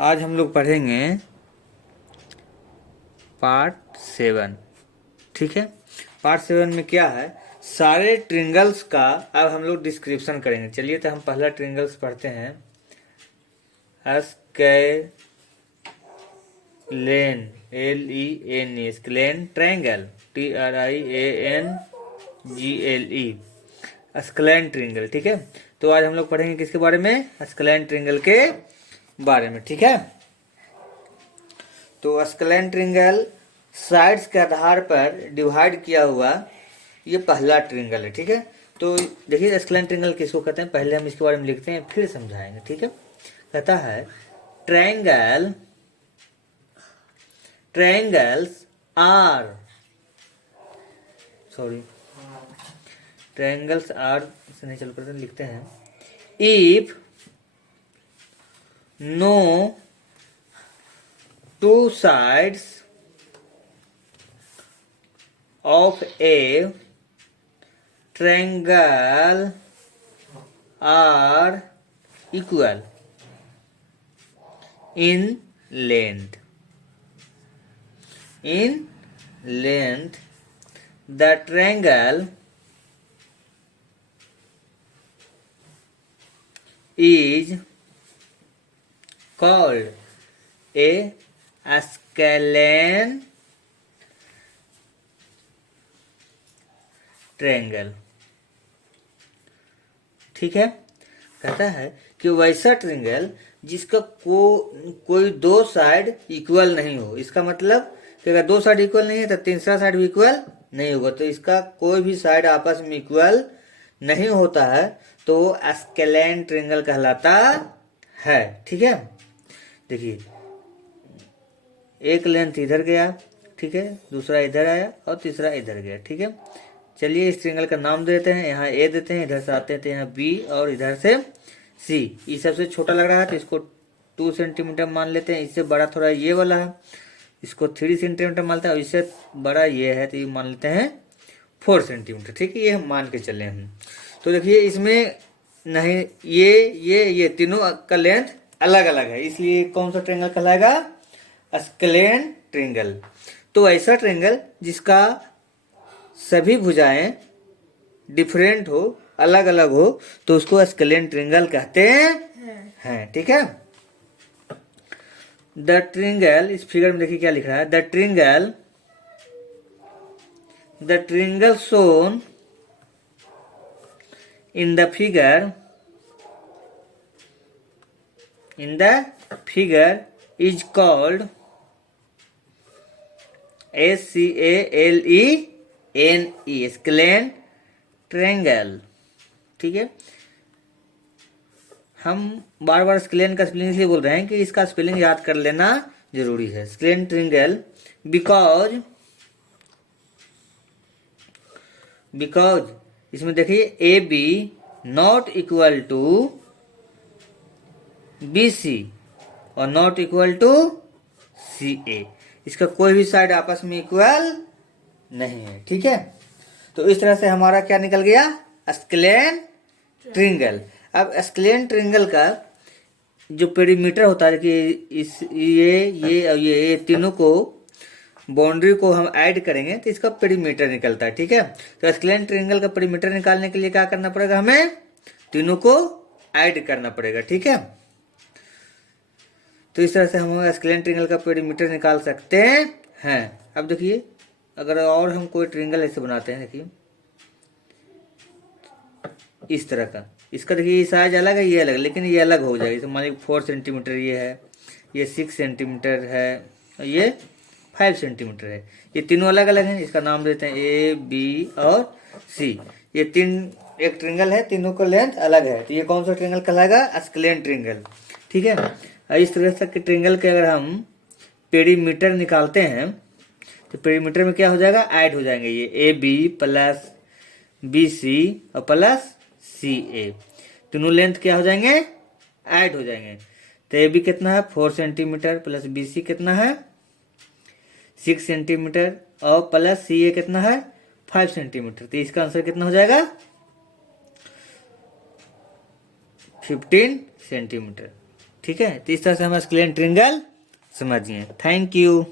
आज हम लोग पढ़ेंगे पार्ट 7। ठीक है। पार्ट 7 में क्या है, सारे ट्रिंगल्स का अब हम लोग डिस्क्रिप्शन करेंगे। चलिए तो हम पहला ट्रिंगल्स पढ़ते हैं। Scalene, LEN, scalene triangle, TRIANGLE, scalene triangle. ठीक है। तो आज हम लोग पढ़ेंगे किसके बारे में, स्केलेन ट्रिंगल के बारे में। ठीक है। तो स्केलेन ट्रिंगल साइड्स के आधार पर डिवाइड किया हुआ ये पहला ट्रिंगल है। ठीक है। तो देखिए स्केलेन ट्रिंगल किसको कहते हैं, पहले हम इसके बारे में लिखते हैं फिर समझाएंगे। ठीक है। कहता है triangle, triangles are, sorry triangles are से नहीं चल करते, लिखते हैं if no two sides of a triangle are equal in length. In length, the triangle is called a scalene triangle. ठीक है। कहता है कि वैसा ट्रायंगल जिसका कोई दो साइड इक्वल नहीं हो। इसका मतलब कि अगर दो साइड इक्वल नहीं है तो तीसरा साइड भी इक्वल नहीं होगा। तो इसका कोई भी साइड आपस में इक्वल नहीं होता है तो स्केलेन ट्रायंगल कहलाता है। ठीक है। देखिए एक लेंथ इधर गया, ठीक है, दूसरा इधर आया और तीसरा इधर गया। ठीक है। चलिए इस ट्रायंगल का नाम देते हैं, यहाँ ए देते हैं, इधर से आते हैं तो यहाँ बी और इधर से सी। ये सबसे छोटा लग रहा है तो इसको 2 सेंटीमीटर मान लेते हैं। इससे बड़ा थोड़ा ये वाला है, इसको 3 सेंटीमीटर मानते हैं, और इससे बड़ा ये है तो ये मान लेते हैं 4 सेंटीमीटर। ठीक है। ये हम मान के चले हम। तो देखिए इसमें नहीं ये तीनों का लेंथ अलग अलग है, इसलिए कौन सा ट्रायंगल कहलाएगा, स्केलेन ट्रायंगल। तो ऐसा ट्रायंगल जिसका सभी भुजाएं डिफरेंट हो, अलग अलग हो, तो उसको स्केलेन ट्रायंगल कहते हैं। ठीक है। द ट्रायंगल, इस फिगर में देखिए क्या लिख रहा है, the triangle shown in the figure is called SCALENE, scalene triangle. ठीक है। हम बार बार स्केलेन का स्पेलिंग इसलिए बोल रहे हैं कि इसका स्पेलिंग याद कर लेना जरूरी है। स्केलेन ट्रायंगल बिकॉज इसमें देखिए AB not equal to BC और नॉट इक्वल टू CA। इसका कोई भी साइड आपस में इक्वल नहीं है। ठीक है। तो इस तरह से हमारा क्या निकल गया, स्केलेन ट्रायंगल। अब स्केलेन ट्रायंगल का जो पेरीमीटर होता है कि इस ये और ये तीनों को बाउंड्री को हम ऐड करेंगे तो इसका पेरीमीटर निकलता है। ठीक है। तो स्केलेन ट्रायंगल का पेरीमीटर निकालने के लिए क्या करना पड़ेगा, हमें तीनों को ऐड करना पड़ेगा। ठीक है। तो इस तरह से हम स्केलेन ट्रायंगल का पेरीमीटर निकाल सकते हैं। अब देखिए अगर और हम कोई ट्रायंगल ऐसे बनाते हैं, देखिए इस तरह का, इसका देखिए साइज अलग है, ये अलग, लेकिन ये अलग हो जाएगा। मान लीजिए 4 सेंटीमीटर ये है, ये 6 सेंटीमीटर है और ये 5 सेंटीमीटर है। ये तीनों अलग अलग हैं। इसका नाम देते हैं A, B और C। ये एक ट्रायंगल है, तीनों का लेंथ अलग है, तो ये कौन सा ट्रायंगल कहलाएगा, स्केलेन ट्रायंगल। ठीक है। इस तरह से ट्रायंगल के अगर हम पेरीमीटर निकालते हैं तो पेरीमीटर में क्या हो जाएगा, ऐड हो जाएंगे ये AB प्लस BC और प्लस CA। तीनों लेंथ क्या हो जाएंगे, ऐड हो जाएंगे। तो AB कितना है 4 सेंटीमीटर प्लस BC कितना है 6 सेंटीमीटर और प्लस CA कितना है 5 सेंटीमीटर। तो इसका आंसर कितना हो जाएगा 15 सेंटीमीटर। ठीक। ठीक है, तो इस तरह से हम स्क्लेन ट्रिंगल समझिए। Thank you.